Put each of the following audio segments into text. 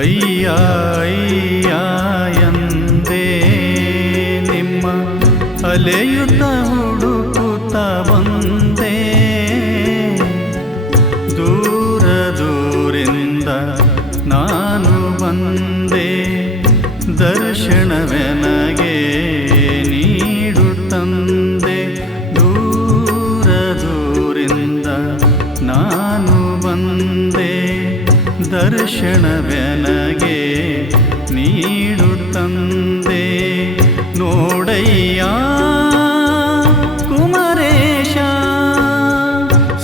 ಅಯ್ಯ ಅಯ್ಯ ಎಂದೇ ನಿಮ್ಮ ಅಲೆಯುತ್ತ ಹುಡುಕುತ್ತ ಬಂದೆ. ದೂರ ದೂರಿಂದ ನಾನು ಬಂದೆ, ದರ್ಶನವೆನಗೆ ನೀಡುತ್ತಂದೆ. ದೂರ ದೂರಿಂದ ನಾನು ಬಂದೆ, ದರ್ಶನವೆನಗೆ ನೀಡುತ್ತಂದೆ. ನೋಡಯ್ಯ ಕುಮರೇಶ,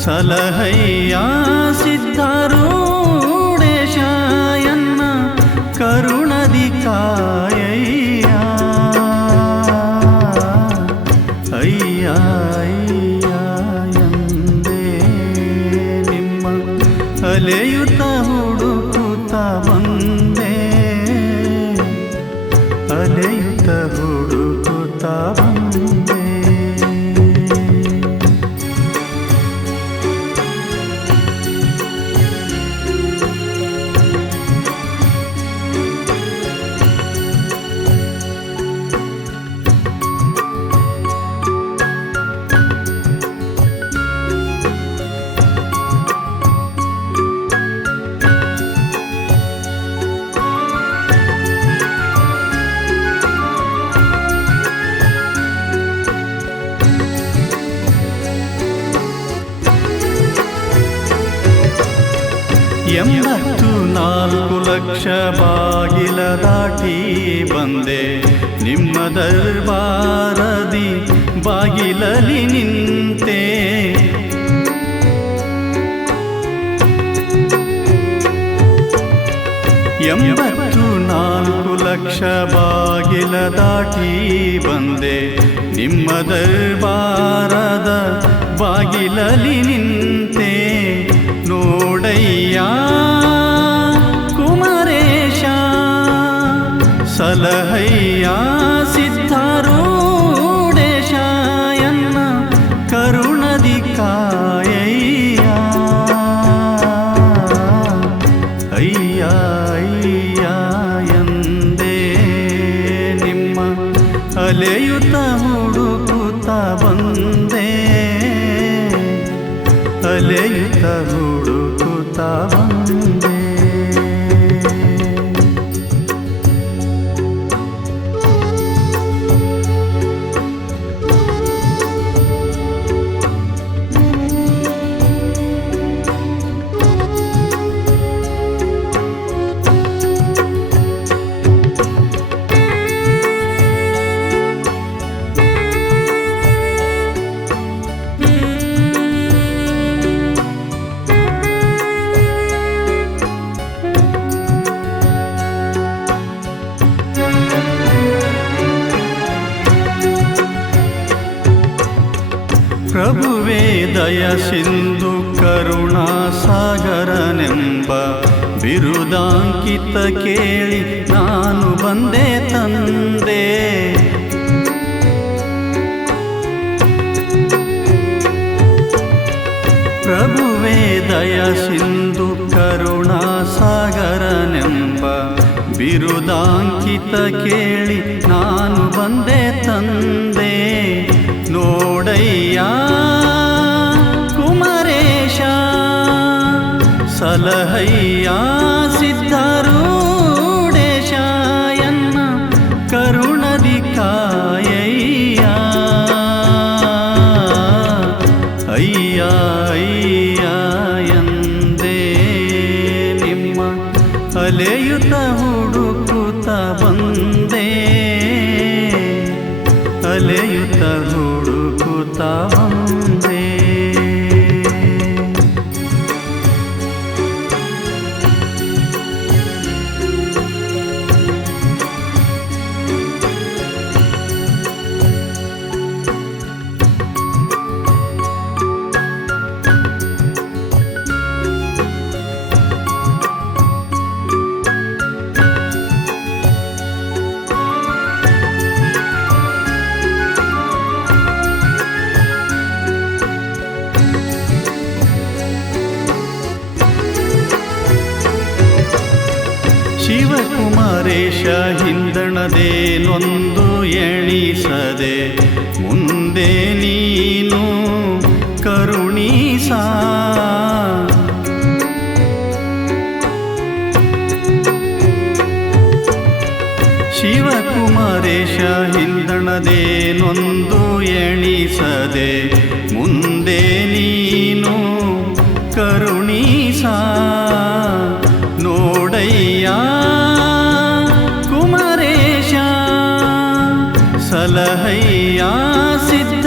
ಸಲಹಯ್ಯ ಸಿದ್ಧಾರೂಢೇಶ, ಎನ್ನ ಕರುಣದಿ ಕಾಯಯ್ಯ. ಅಯ್ಯ ಅಯ್ಯ ಎಂದೇ ನಿಮ್ಮ ಅಲೆಯುತ್ತ ಹುಡುಕುತ್ತ ಬಂದೆ, ಅಲೆಯುತ್ತ ಹುಡುಕುತ್ತ ಬಂದೆ. ಎಂಬತ್ತು ಲಕ್ಷ ಬಾಗಿಲ ದಾಟಿ ಬಂದೆ, ನಿಮ್ಮ ದರ್ಬಾರದಿ ಬಾಗಿಲಲ್ಲಿ ನಿಂತೆ. ಎಂಬತ್ತು ಲಕ್ಷ ಬಾಗಿಲ ದಾಟಿ ಬಂದೆ, ನಿಮ್ಮ ದರ್ಬಾರದ ಬಾಗಿಲಲ್ಲಿ ನಿಂತೆ. ನೋಡಯ್ಯ ಕುಮರೇಶ, ಸಲಹಯ್ಯ ಸಿದ್ಧಾರೂಢೇಶ, ಎನ್ನ ಕರುಣದಿ ಕಾಯಯ್ಯ. ಅಯ್ಯ ಅಯ್ಯ ಎಂದೇ ನಿಮ್ಮ ಅಲೆಯುತ್ತ ಹುಡುಕುತ್ತ ಬಂದೆ, ಅಲೆಯುತ್ತ ಹುಡುಕುತ್ತ ಬಂದೆ. ಪ್ರಭುವೇ ದಯ ಸಿಂಧು ಕರುಣಾ ಸಾಗರನೆಂಬ ಬಿರುದಾಂಕಿತ ಕೇಳಿ ನಾನು ಬಂದೆ ತಂದೆ. ಪ್ರಭುವೇ ದಯ ಸಿಂಧು ಕರುಣಾ ಸಾಗರನೆಂಬ ಬಿರುದಾಂಕಿತ ಕೇಳಿ ನಾನು ಬಂದೆ ತಂದೆ. ನೋಡಯ್ಯ ಕುಮರೇಶ, ಸಲಹಯ್ಯ ಸಿದ್ಧಾರೂಢೇಶ, ಎನ್ನ ಕರುಣದಿ ಕಾಯಯ್ಯ. ಅಯ್ಯ ಅಯ್ಯ ಎಂದೇ ನಿಮ್ಮ ಅಲೆಯುತ್ತ ಹುಡುಕುತ್ತ ಬಂದೆ, ಅಲೆಯುತ್ತ ಹುಡುಕುತ್ತ ಬಂದೆ. ಶಿವಕುಮಾರೇಶ ಹಿಂದಣದೇನೊಂದು ಎಣಿಸದೆ ಮುಂದೆ ನೀನು ಕರುಣೀಸ. ಶಿವಕುಮಾರೇಶ ಹಿಂದಣದೇನೊಂದು ಎಣಿಸದೆ ಮುಂದೆ ನೀನು ಕರುಣೀಸ. ನೋಡಯ್ಯ ಕುಮಾರೇಶ ಸಲಹಯ್ಯ ಸಿದ್ಧ